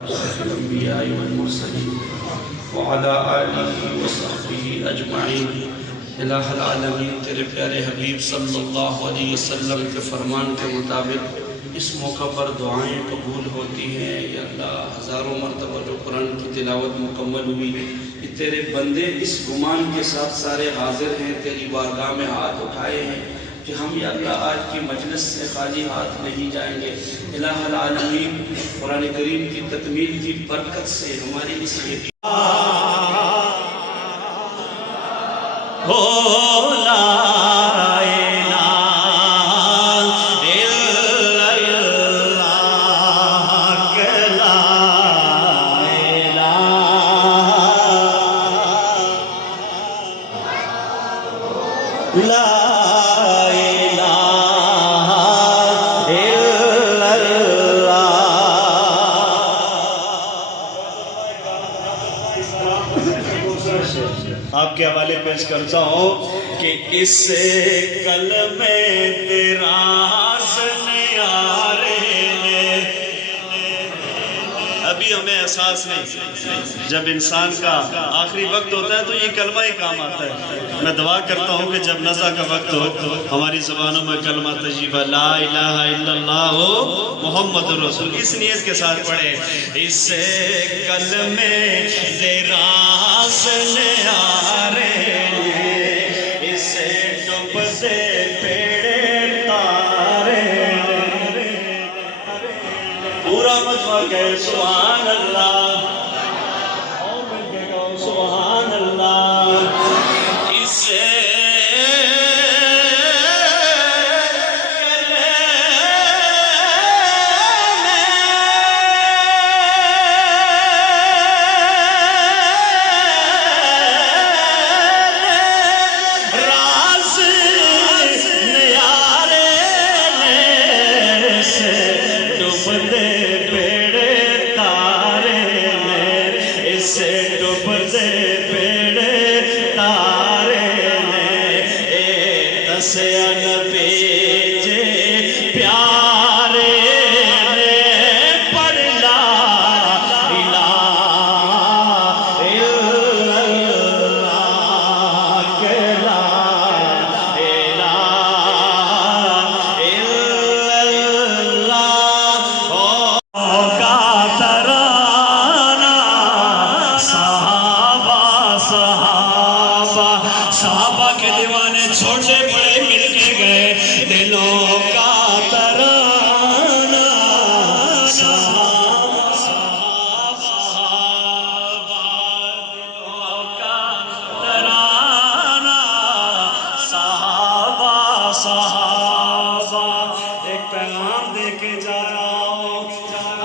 الأنبياء والمرسلين وعلى آلہ وصحبہ اجمعین۔ الہ العالمین، تیرے پیارے حبیب صلی اللہ علیہ وسلم کے فرمان کے مطابق اس موقع پر دعائیں قبول ہوتی ہیں۔ یا اللہ، ہزاروں مرتبہ جو قرآن کی تلاوت مکمل ہوئی، کہ تیرے بندے اس گمان کے ساتھ سارے حاضر ہیں، تیری بارگاہ میں ہاتھ اٹھائے ہیں کہ ہم یا اللہ آج کی مجلس سے خالی ہاتھ نہیں جائیں گے۔ الہ العالمین، قرآن کریم کی تکمیل کی برکت سے ہماری اس یقین آپ کے حوالے پیش کرتا ہوں کہ اس کلمے تیرا ابھی ہمیں احساس نہیں، جب انسان کا آخری وقت ہوتا ہے تو یہ کلمہ ہی کام آتا ہے۔ میں دعا کرتا ہوں کہ جب نزع کا وقت ہو ہماری زبانوں میں کلمہ طیبہ لا الہ الا اللہ محمد رسول اس نیت کے ساتھ پڑھیں۔ اس کلمے تیرا سبحان اللہ، سبحان اللہ۔ اس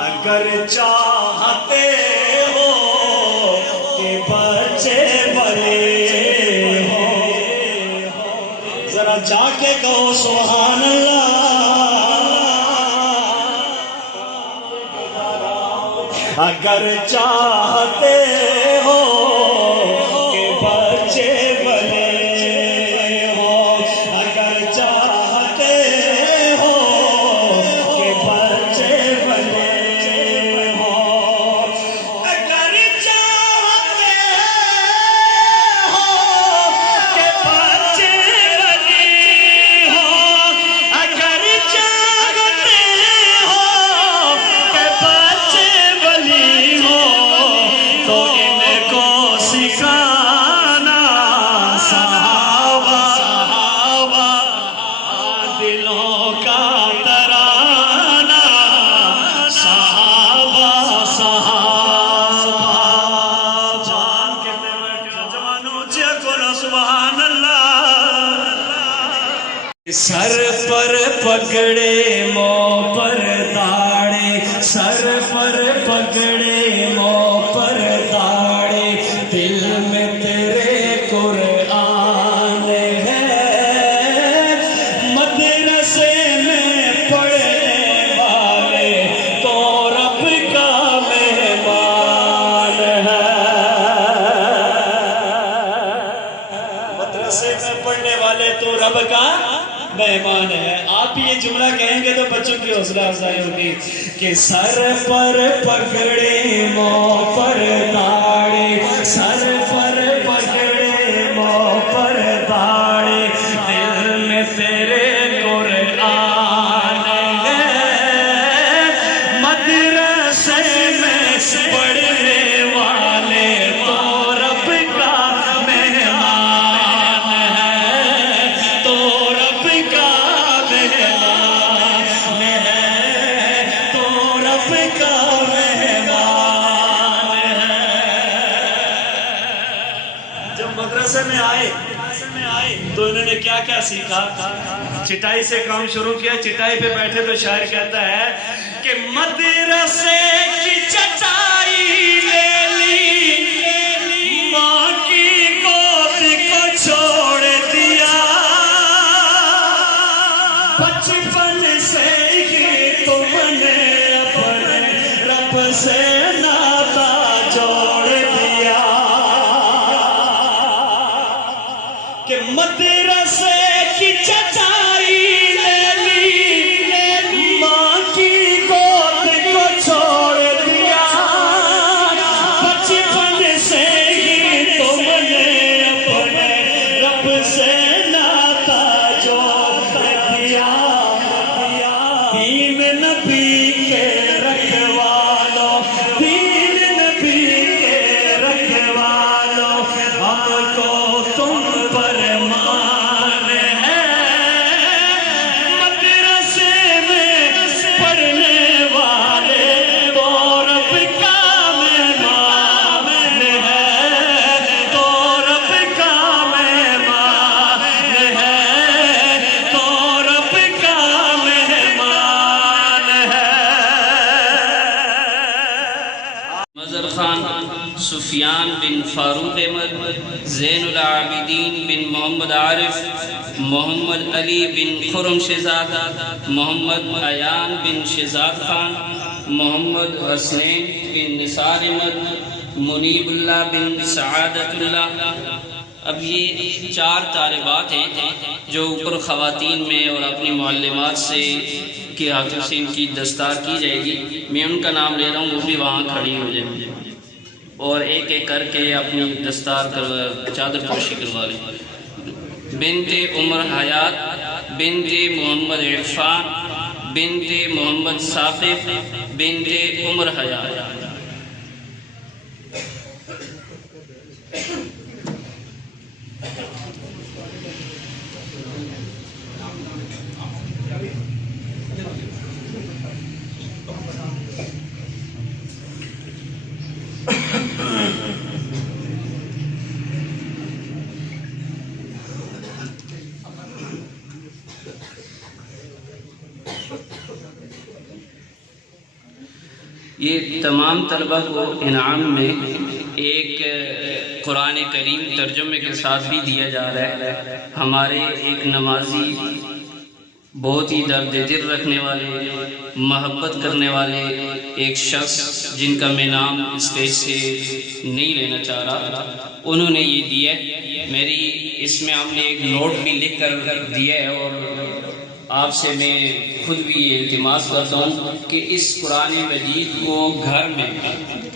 اگر چاہتے ہو کہ بچے بڑے ہو، ذرا جا کے کہو سبحان اللہ۔ اگر چاہتے ہو کہ بچے بڑے ہو، اگر چاہتے ہو کہ بچے بڑے سر پر پکڑے منہ پر داڑے، سر پر پکڑے منہ پر داڑے، دل میں تیرے قرآن ہے، مدرسے میں پڑھنے والے تو رب کا مہمان ہے، مدرسے میں پڑھنے والے تو رب کا مہمان ہے۔ آپ یہ جملہ کہیں گے تو بچوں کی حوصلہ افزائی ہوگی کہ سر پر پکڑے مدرسے میں آئے تو انہوں نے کیا کیا سیکھا؟ چٹائی سے کام شروع کیا. چٹائی پہ بیٹھے تو شاعر کہتا ہے کہ مدرسے کی چٹائی لے لی، ماں کی گود کو چھوڑ دیا، بچپن سے ہی تم نے اپنے رب سے ناتا جوڑ دیا. کہ مدرسے کی چٹائی لے لی، ماں کی گود کو چھوڑ دیا، بچپن سے ہی تم نے اپنے رب سے ناتا جوڑ دیا. دین نبی کے رکھوالو، دین نبی کے رکھوالو، ہم کو تم پر مان ہے. مدرسے میں پڑھنے والے تو رب کا مہمان ہے، تو رب کا مہمان ہے، تو رب کا مہمان ہے. مظہر خان، سفیان بن فاروق احمد، زین العابدین بن محمد عارف، محمد علی بن خرم شہزاد، محمد عیان بن شہزاد خان، محمد حسین بن نثار احمد، منیب اللہ بن سعادت اللہ. اب یہ 4 طالبات ہیں جو اوپر خواتین میں اور اپنی معلمات سے کے ہاتھوں سے ان کی دستار کی جائے گی. میں ان کا نام لے رہا ہوں، وہ بھی وہاں کھڑی ہو جائیں اور ایک ایک کر کے اپنی دستار چادر پوشی کروا لیں. بنت عمر حیات، بنت محمد عرفان، بنت محمد ثاقب، بنت عمر حیات. یہ تمام طلبہ کو انعام میں ایک قرآن کریم ترجمے کے ساتھ بھی دیا جا رہا ہے. ہمارے ایک نمازی، بہت ہی درد دل رکھنے والے، محبت کرنے والے ایک شخص جن کا میں نام اسٹیج سے نہیں لینا چاہ رہا، انہوں نے یہ دیا ہے. میری اس میں ہم نے ایک نوٹ بھی لکھ کر دیا ہے اور آپ سے میں خود بھی یہ التماس کرتا ہوں کہ اس قرآن مجید کو گھر میں،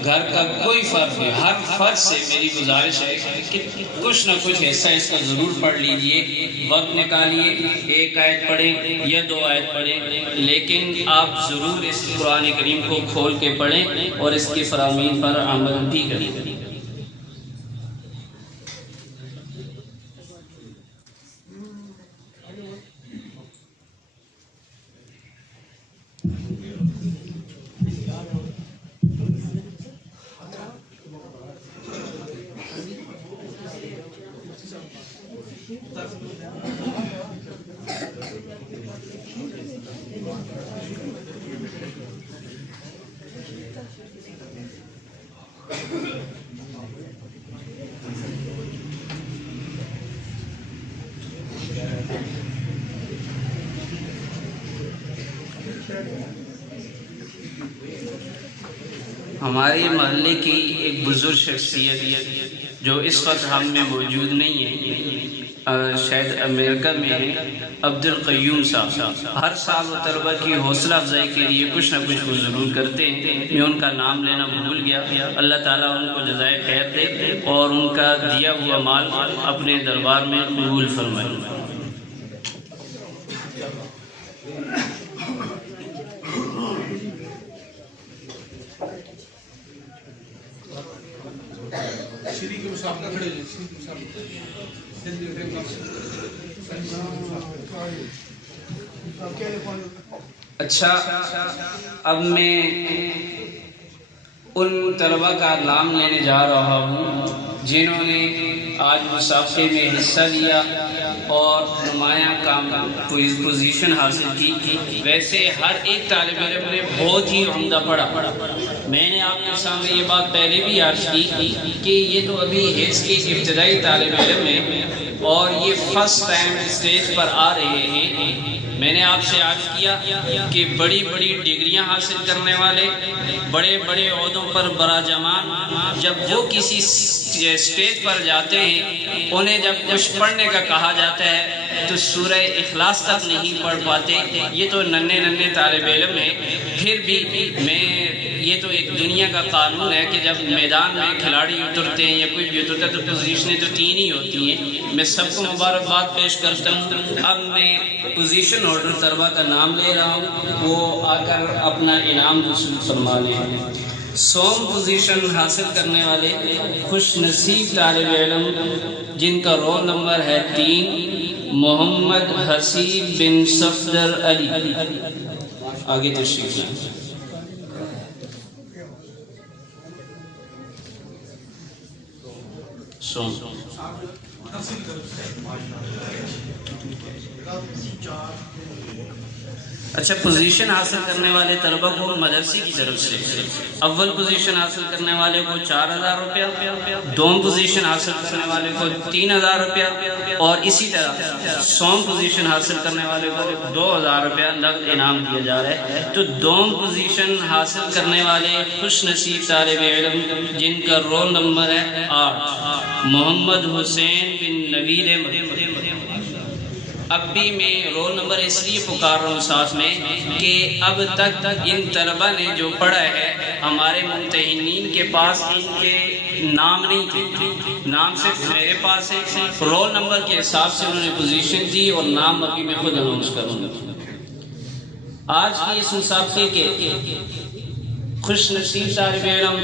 گھر کا کوئی فرد نہیں، ہر فرد سے میری گزارش ہے کہ کچھ نہ کچھ حصہ اس کا ضرور پڑھ لیجئے. وقت نکالیے، 1 آیت پڑھیں یا 2 آیت پڑھیں، لیکن آپ ضرور اس قرآن کریم کو کھول کے پڑھیں اور اس کی فرامین پر عمل بھی کریں. ہمارے محلے کی ایک بزرگ شخصیت جو اس وقت ہم میں موجود نہیں ہے، شاید امریکہ میں ہے، عبد القیوم صاحب. ہر سال وہ طلبہ کی حوصلہ افزائی کے لیے کچھ نہ کچھ وہ ضرور کرتے ہیں. میں ان کا نام لینا بھول گیا. اللہ تعالیٰ ان کو جزائے خیر دے اور ان کا دیا ہوا مال اپنے دربار میں قبول فرمائے. اچھا، اب میں ان طلبہ کا نام لینے جا رہا ہوں جنہوں نے آج مسابقے میں حصہ لیا اور نمایاں کام پوزیشن حاصل کی. ویسے ہر ایک طالب علم نے بہت ہی عمدہ پڑھا. میں نے آپ کے سامنے یہ بات پہلے بھی عرض کی کہ یہ تو ابھی حفظ کے ابتدائی طالب علم ہیں اور یہ فرسٹ ٹائم اسٹیج پر آ رہے ہیں. میں نے آپ سے عرض کیا کہ بڑی بڑی ڈگریاں حاصل کرنے والے، بڑے بڑے عہدوں پر براجمان، جب وہ کسی اسٹیج پر جاتے ہیں انہیں جب کچھ پڑھنے کا کہا جاتا ہے تو سورہ اخلاص تک نہیں پڑھ پاتے. یہ تو ننھے طالب علم ہیں. پھر بھی یہ تو ایک دنیا کا قانون ہے کہ جب میدان میں کھلاڑی اترتے ہیں یا کوئی بھی اترتا ہے تو پوزیشنیں تو 3 ہی ہوتی ہیں. میں سب کو مبارکباد پیش کرتا ہوں. اب میں پوزیشن ہولڈر طلبہ کا نام لے رہا ہوں، وہ آ کر اپنا انعام وصول فرما لیں. 100 پوزیشن حاصل کرنے والے خوش نصیب طالب علم جن کا رول نمبر ہے 3، محمد حسیب بن صفدر علی. آگے تشریف لائیں. اچھا، پوزیشن حاصل کرنے والے طلبہ کو مدرسے کی طرف سے اول پوزیشن حاصل کرنے والے کو 4000 روپیہ، دوم پوزیشن حاصل کرنے والے کو 3000 روپیہ، اور اسی طرح 100 پوزیشن حاصل کرنے والے کو 2000 روپیہ نقد انعام دیا جا رہا ہے. تو دوم پوزیشن حاصل کرنے والے خوش نصیب طالب علم جن کا رول نمبر ہے 8، محمد حسین بن نوید احمد. اب بھی میں رول نمبر اس لیے پکار رہا ہوں ساتھ میں کہ اب تک ان طلبہ نے جو پڑھا ہے ہمارے ممتحنین کے پاس ان کے نام نہیں تھے. نام صرف میرے پاس ہے. رول نمبر کے حساب سے انہوں نے پوزیشن دی اور نام ابھی میں خود اناؤنس کروں گا. آج کی اس مسابقے کے خوش نصیب طالب علم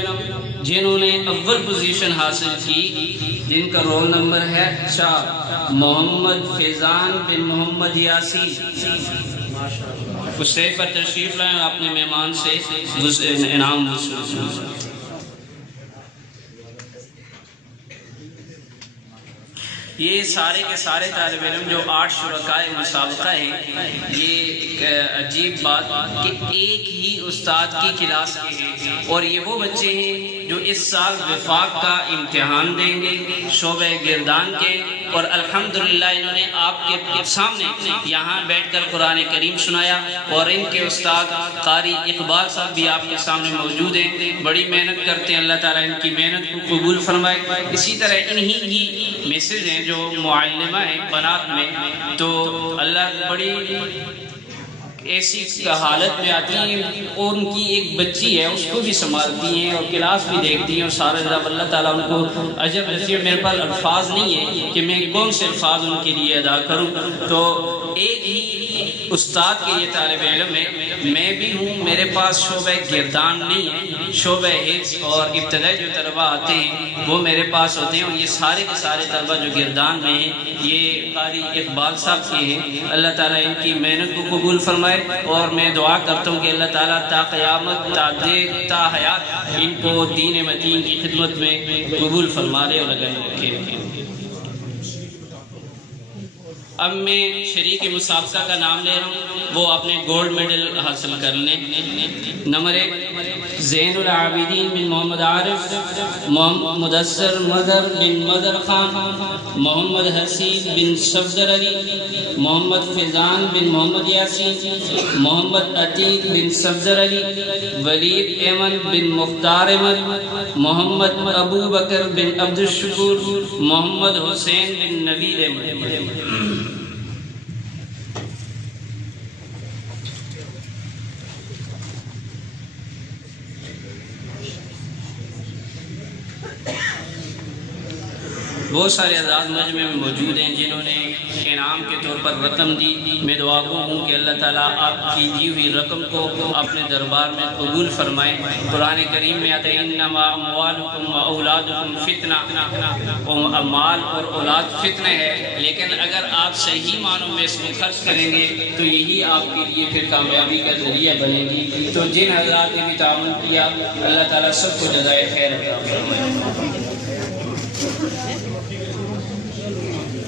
جنہوں نے اول پوزیشن حاصل کی جن کا رول نمبر ہے 4، محمد فیضان بن محمد یاسین. اسٹیج پر تشریف لائیں، اپنے مہمان سے انعام وصول. یہ سارے کے سارے طالب علم جو 8 شرکائے مسابقہ ہیں، یہ ایک عجیب بات کہ ایک ہی استاد کی کلاس کے ہیں، اور یہ وہ بچے ہیں جو اس سال وفاق کا امتحان دیں گے شعبہ گردان کے. اور الحمدللہ انہوں نے آپ کے سامنے یہاں بیٹھ کر قرآن کریم سنایا، اور ان کے استاد قاری اقبال صاحب بھی آپ کے سامنے موجود ہیں. بڑی محنت کرتے ہیں، اللہ تعالیٰ ان کی محنت کو قبول فرمائے. اسی طرح انہی کی مسز ہیں جو معلمہ ہیں بنات میں، تو اللہ بڑی ایسی حالت میں آتی ہیں اور ان کی ایک بچی ہے اس کو بھی سنبھالتی ہیں اور کلاس بھی دیکھتی ہیں، اور سارا جب اللہ تعالیٰ ان کو عجب نصیب. میرے پاس الفاظ نہیں ہے کہ میں کون سے الفاظ ان کے لیے ادا کروں. تو ایک ہی استاد کے یہ طالب علم ہے. میں بھی ہوں، میرے پاس شعبہ گردان نہیں ہے، شعبہ حفظ اور ابتدائی جو طلبہ آتے ہیں وہ میرے پاس ہوتے ہیں. اور یہ سارے کے سارے طلبہ جو گردان میں ہیں یہ قاری اقبال صاحب کے ہیں. اللہ تعالیٰ ان کی محنت کو قبول فرمائے، اور میں دعا کرتا ہوں کہ اللہ تعالیٰ تا قیامت تا حیات ان کو دین متین کی خدمت میں قبول فرما لے اور لگائے رکھے. اب میں شریک مسابقہ کا نام لے رہا ہوں، وہ اپنے گولڈ میڈل حاصل کر لیں. نمبر 1، زین العابدین بن محمد عارف، مدثر مظہر بن مظہر خان، محمد حسیب بن صفدر علی، محمد فیضان بن محمد یاسین، محمد عتیق بن صفدر علی، ولید ایمن بن مختار احمد، محمد ابو بکر بن عبد الشکور، محمد حسین بن نوید احمد. بہت سارے آزاد مجمع میں موجود ہیں جنہوں نے انعام کے طور پر رقم دی. میں دعا گو ہوں کہ اللہ تعالیٰ آپ کی دی ہوئی رقم کو اپنے دربار میں قبول فرمائے. قرآن کریم میں آتا ہے انما اموالکم و اولادکم فتنہ، مال اور اولاد فتنہ ہے، لیکن اگر آپ صحیح معنوں میں اس کو خرچ کریں گے تو یہی آپ کے لیے پھر کامیابی کا ذریعہ بنے گی. تو جن حضرات نے بھی تعاون کیا اللہ تعالیٰ سب کو جزائے خیر عطا فرمائے.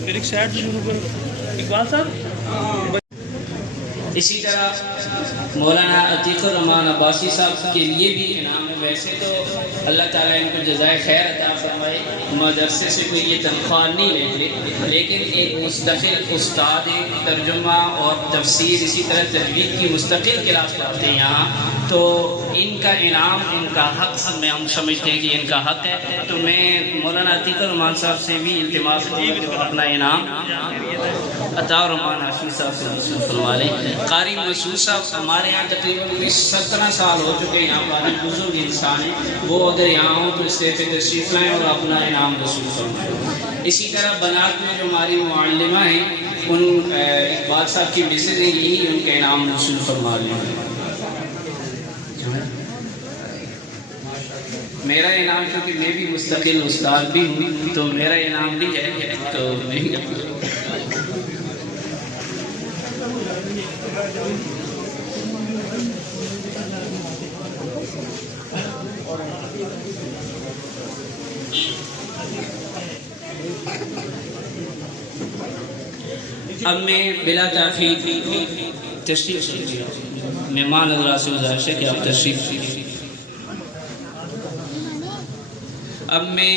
ایک سائڈ سے شروع کرو اقبال صاحب. اسی طرح مولانا عتیق الرحمان عباسی صاحب کے لیے بھی انعام ہے. ویسے تو اللہ تعالیٰ ان کو جزائے خیر عطا فرمائے، مدرسے سے کوئی یہ تنخواہ نہیں لیتے، لیکن ایک مستقل استاد ترجمہ اور تفسیر، اسی طرح تجوید کی مستقل کلاس پڑھاتے ہیں یہاں. تو ان کا انعام، ان کا حق میں ہم سمجھتے ہیں کہ ان کا حق ہے. تو میں مولانا عتیق الرحمان صاحب سے بھی التماس کروں کہ اپنا انعام عطا الرحمان ہاشمی صاحب سے وصول فرما لیں. قاری مسعود صاحب ہمارے یہاں تقریباً 17 سال ہو چکے ہیں، یہاں پر بزرگ انسان ہیں، وہ اگر یہاں ہوں تو اس سے تشریف لائیں اور اپنا انعام وصول فرمائیں. اسی طرح بنات میں جو ہماری معلمہ ہیں، ان اقبال صاحب کی مسز ہیں، یہی ان کا انعام وصول فرما لیں. میرا انعام، کیونکہ میں بھی مستقل استاد بھی ہوں تو میرا انعام بھی ہے تو نہیں. اب میں بلا تاخیر تشریف مہمان حضرات سے گزارش ہے کہ آپ تشریف لیجیے. اب میں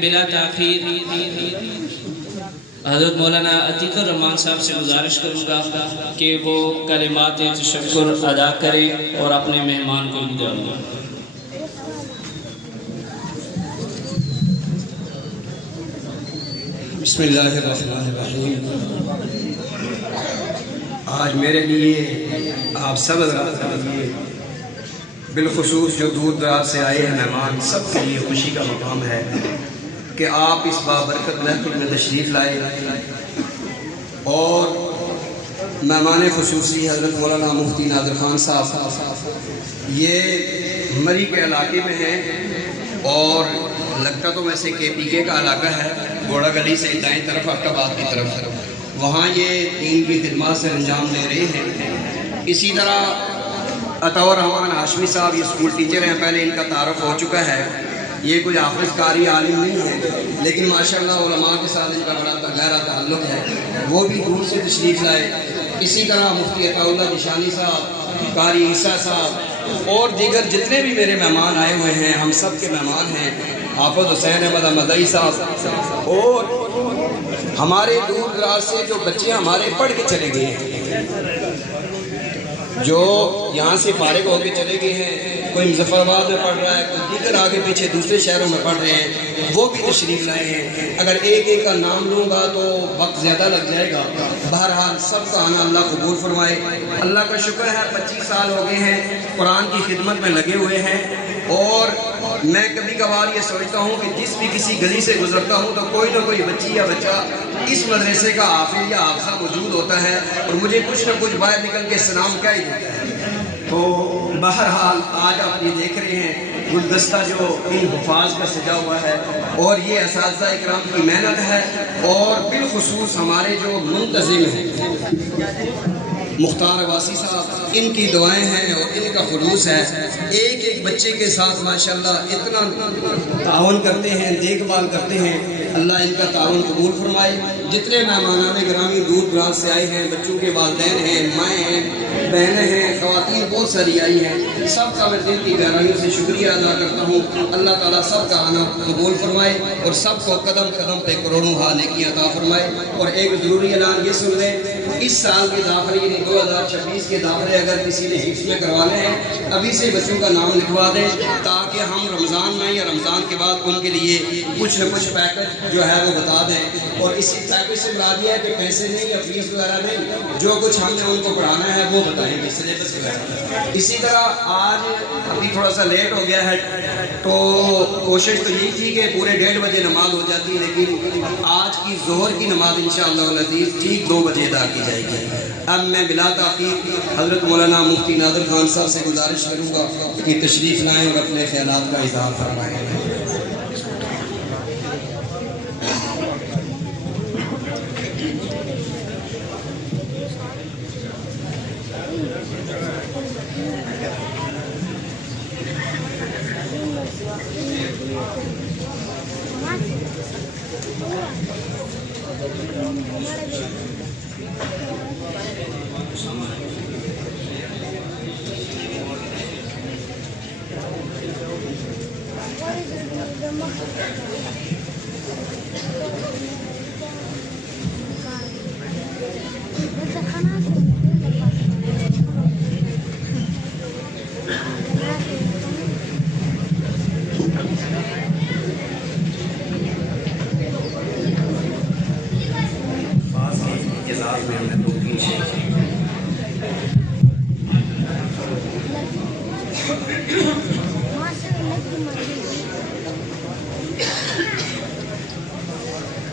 بلا تاخیر حضرت مولانا عتیق الرحمان صاحب سے گزارش کروں گا کہ وہ کلمات تشکر ادا کریں اور اپنے مہمان کو بھی دیں. بسم اللہ الرحمن الرحیم. آج میرے لیے آپ سب حضرات کے لیے، بالخصوص جو دور دراز سے آئے ہیں مہمان، سب کے لیے خوشی کا مقام ہے کہ آپ اس بابرکت محفل میں تشریف لائے. اور مہمان خصوصی حضرت مولانا مفتی نادر خان صاحب یہ مری کے علاقے میں ہیں، اور لگتا تو ویسے کے پی کے کا علاقہ ہے، گھوڑا گلی سے دائیں طرف عقبات کی طرف، وہاں یہ دین کی خدمات سے انجام دے رہے ہیں. اسی طرح عطا الرحمان ہاشمی صاحب یہ اسکول ٹیچر ہیں، پہلے ان کا تعارف ہو چکا ہے. یہ کوئی حافظ قاری عالم نہیں ہے، لیکن ماشاءاللہ علماء کے ساتھ ان کا بڑا گہرا تعلق ہے، وہ بھی دور سے تشریف لائے. اسی طرح مفتی عطا اللہ نشانی صاحب، قاری عیسیٰ صاحب اور دیگر جتنے بھی میرے مہمان آئے ہوئے ہیں، ہم سب کے مہمان ہیں. حافظ حسین احمد مدعی صاحب اور ہمارے دور دراز سے جو بچے ہمارے پڑھ کے چلے گئے ہیں، جو یہاں سے فارغ ہو کے چلے گئے ہیں، کوئی مظفر آباد میں پڑھ رہا ہے، کوئی دیگر آگے پیچھے دوسرے شہروں میں پڑھ رہے ہیں، وہ بھی تشریف لائے ہیں. اگر ایک ایک کا نام لوں گا تو وقت زیادہ لگ جائے گا. بہرحال سب کا آنا اللہ قبول فرمائے. اللہ کا شکر ہے 25 سال ہو گئے ہیں قرآن کی خدمت میں لگے ہوئے ہیں. اور میں کبھی کبھار یہ سوچتا ہوں کہ جس بھی کسی گلی سے گزرتا ہوں تو کوئی نہ کوئی بچی یا بچہ اس مدرسے کا حافظ یا حافظہ موجود ہوتا ہے، اور مجھے کچھ نہ کچھ باہر نکل کے سلام کیا ہی دیتا ہے. تو بہرحال آج آپ یہ دیکھ رہے ہیں گلدستہ جو ان حفاظ کا سجا ہوا ہے، اور یہ اساتذہ اکرام کی محنت ہے، اور بالخصوص ہمارے جو منتظم ہیں مختار عباسی صاحب، ان کی دعائیں ہیں اور ان کا خلوص ہے. ایک ایک بچے کے ساتھ ماشاءاللہ اتنا تعاون کرتے ہیں، دیکھ بھال کرتے ہیں. اللہ ان کا تعاون قبول فرمائے. جتنے مہمانان گرامی دور دراز سے آئے ہیں، بچوں کے والدین ہیں، مائیں ہیں، بہنیں ہیں، خواتین بہت ساری آئی ہیں، سب کا میں دل کی گہرائیوں سے شکریہ ادا کرتا ہوں. اللہ تعالیٰ سب کا آنا قبول فرمائے اور سب کو قدم قدم پہ کروڑوں نیکیاں عطا فرمائے. اور ایک ضروری اعلان یہ سن لیں، اس سال کے داخلے یعنی 2026 کے داخلے اگر کسی نے حفظ میں کروانے ہیں، ابھی سے بچوں کا نام لکھوا دیں تاکہ ہم رمضان میں یا رمضان کے بعد ان کے لیے کچھ نہ کچھ پیکج جو ہے وہ بتا دیں. اور اسی پیکج سے بتا دیا ہے کہ پیسے نہیں یا فیس وغیرہ نہیں، جو کچھ ہم نے ان کو پڑھانا ہے وہ بتائیں گے سلیبس وغیرہ. اسی طرح آج ابھی تھوڑا سا لیٹ ہو گیا ہے تو کوشش تو یہی تھی کہ پورے 1:30 بجے نماز ہو جاتی، لیکن آج کی ظہر کی نماز انشاءاللہ العزیز ٹھیک 2 بجے ادا کی جائے گی. اب میں بلا تاخیر حضرت مولانا مفتی نادر خان صاحب سے گزارش کروں گا کہ تشریف لائیں اور اپنے خیالات کا اظہار فرمائیں.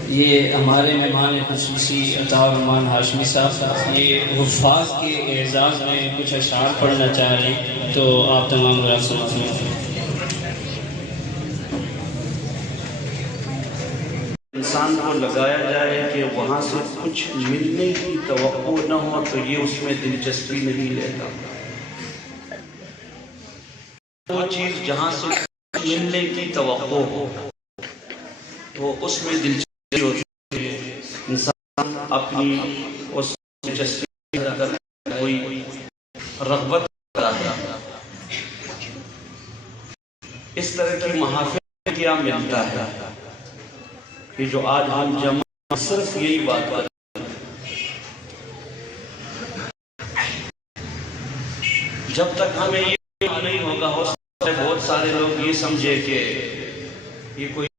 یہ ہمارے مہمان خصوصی عطا الرحمان ہاشمی صاحب یہ حفاظ کے اعزاز میں کچھ اشعار پڑھنا چاہ رہے ہیں، تو آپ تمام لوگ سنیں۔ انسان کو لگایا جائے کہ وہاں سے کچھ ملنے کی توقع نہ ہو تو یہ اس میں دلچسپی نہیں لیتا۔ وہ چیز جہاں سے ملنے کی توقع ہو تو اس میں دلچسپی ہوتی ہے، انسان اپنی اس دلچسپی اگر کوئی رغبت کراتا ہے۔ اس طرح کی محافل کیا ملتا ہے کہ جو آج ہم جمع صرف یہی بات کرتے ہیں۔ جب تک ہمیں یہ نہیں ہوگا، ہو سکتا ہے بہت سارے لوگ یہ سمجھے کہ یہ کوئی